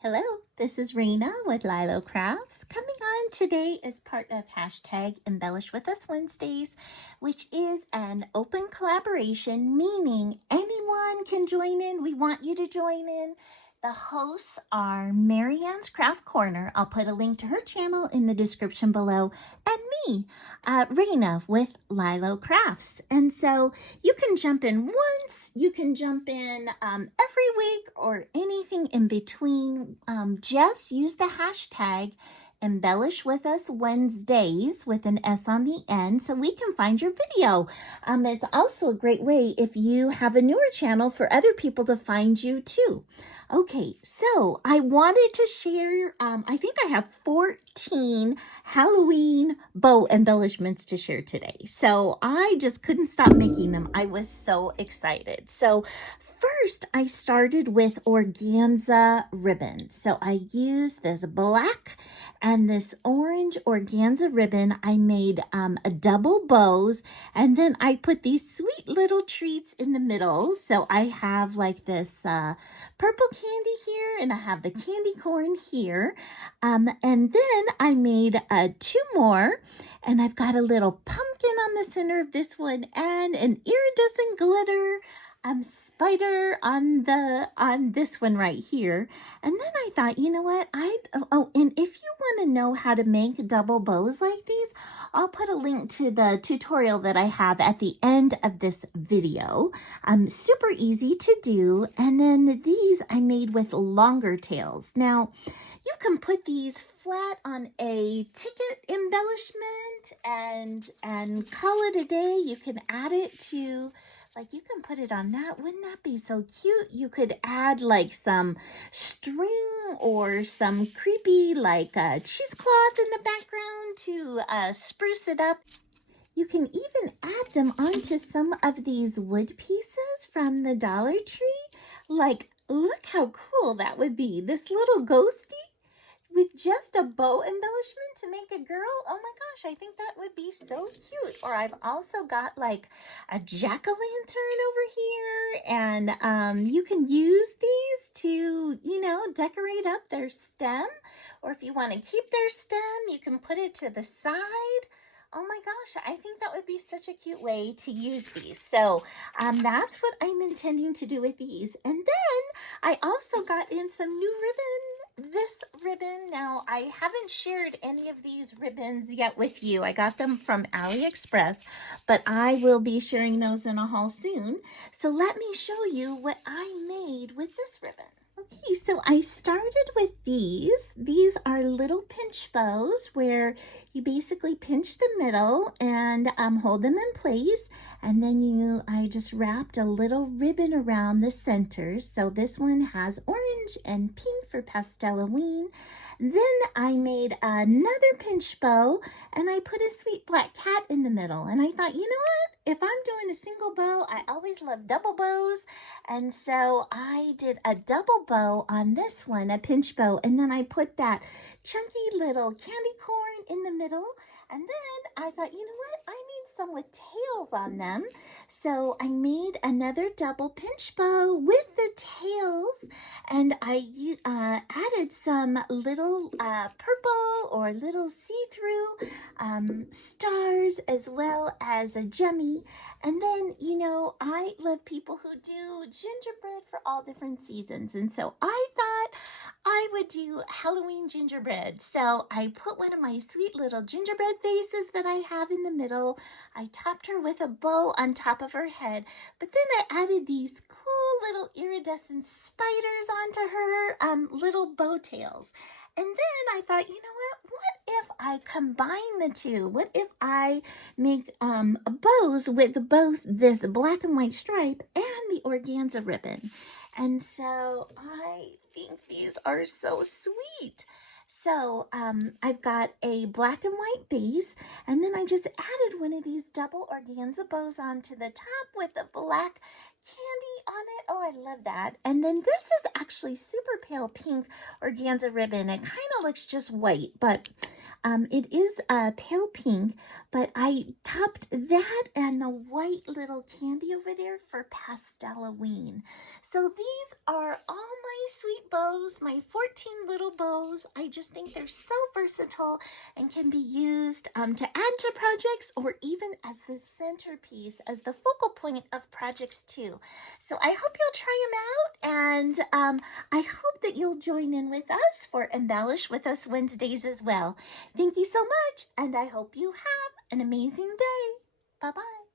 Hello, this is Rena with LYLO Crafts. Coming on today is part of hashtag Embellish With Us Wednesdays, which is an open collaboration, meaning anyone can join in. We want you to join in. The hosts are Marianne's Craft Corner. I'll put a link to her channel in the description below, and me, Rena with LYLO Crafts. And so you can jump in once, you can jump in every week, or anything in between. Just use the hashtag Embellish With Us Wednesdays with an S on the end so we can find your video. It's also a great way if you have a newer channel for other people to find you too. Okay, so I wanted to share, I think I have 14 Halloween bow embellishments to share today. So I just couldn't stop making them. I was so excited. So first I started with organza ribbon. So I used this black and this orange organza ribbon. I made a double bows, and then I put these sweet little treats in the middle. So I have like this purple candy here, and I have the candy corn here. And then I made two more, and I've got a little pumpkin on the center of this one and an iridescent glitter spider on this one right here. And then I thought, you know what, and if you want to know how to make double bows like these, I'll put a link to the tutorial that I have at the end of this video. Super easy to do. And then these I made with longer tails. Now you can put these flat on a ticket embellishment and call it a day. You can add it to, like, you can put it on that. Wouldn't that be so cute? You could add like some string or some creepy like cheesecloth in the background to spruce it up. You can even add them onto some of these wood pieces from the Dollar Tree. Like, look how cool that would be. This little ghosty with just a bow embellishment to make a girl. Oh my gosh, I think that would be so cute. Or I've also got like a jack-o'-lantern over here, and you can use these to, decorate up their stem. Or if you want to keep their stem, you can put it to the side. Oh my gosh, I think that would be such a cute way to use these. So that's what I'm intending to do with these. And then I also got in some new ribbon. This ribbon, now I haven't shared any of these ribbons yet with you. I got them from AliExpress, but I will be sharing those in a haul soon. So let me show you what I made with this ribbon. Okay, so I started with these. These are little pinch bows where you basically pinch the middle and hold them in place. And then I just wrapped a little ribbon around the center. So this one has orange and pink for Pasteloween. Then I made another pinch bow, and I put a sweet black cat in the middle. And I thought, you know what? If I'm doing a single bow, I always love double bows. And so I did a double bow on this one, a pinch bow, and then I put that chunky little candy corn in the middle. And then I thought, you know what? I need some with tails on them. So I made another double pinch bow with the tails, and I added some little purple or little see-through stars, as well as a gemmy. And then, I love people who do gingerbread for all different seasons. And so I thought I would do Halloween gingerbread. So I put one of my sweet little gingerbread faces that I have in the middle. I topped her with a bow on top of her head. But then I added these cool little iridescent spiders onto her little bow tails. And then I thought, you know what if I combine the two? What if I make bows with both this black and white stripe and the organza ribbon? And so I think these are so sweet. So I've got a black and white base, and then I just added one of these double organza bows onto the top with a black candy on it. Oh, I love that. And then this is actually super pale pink organza ribbon. It kind of looks just white, but it is pale pink, but I topped that and the white little candy over there for Pasteloween. So these are all my sweet bows, my 14 little bows. I just think they're so versatile and can be used to add to projects or even as the centerpiece, as the focal point of projects too. So I hope you'll try them out, and I hope that you'll join in with us for Embellish With Us Wednesdays as well. Thank you so much, and I hope you have an amazing day. Bye-bye.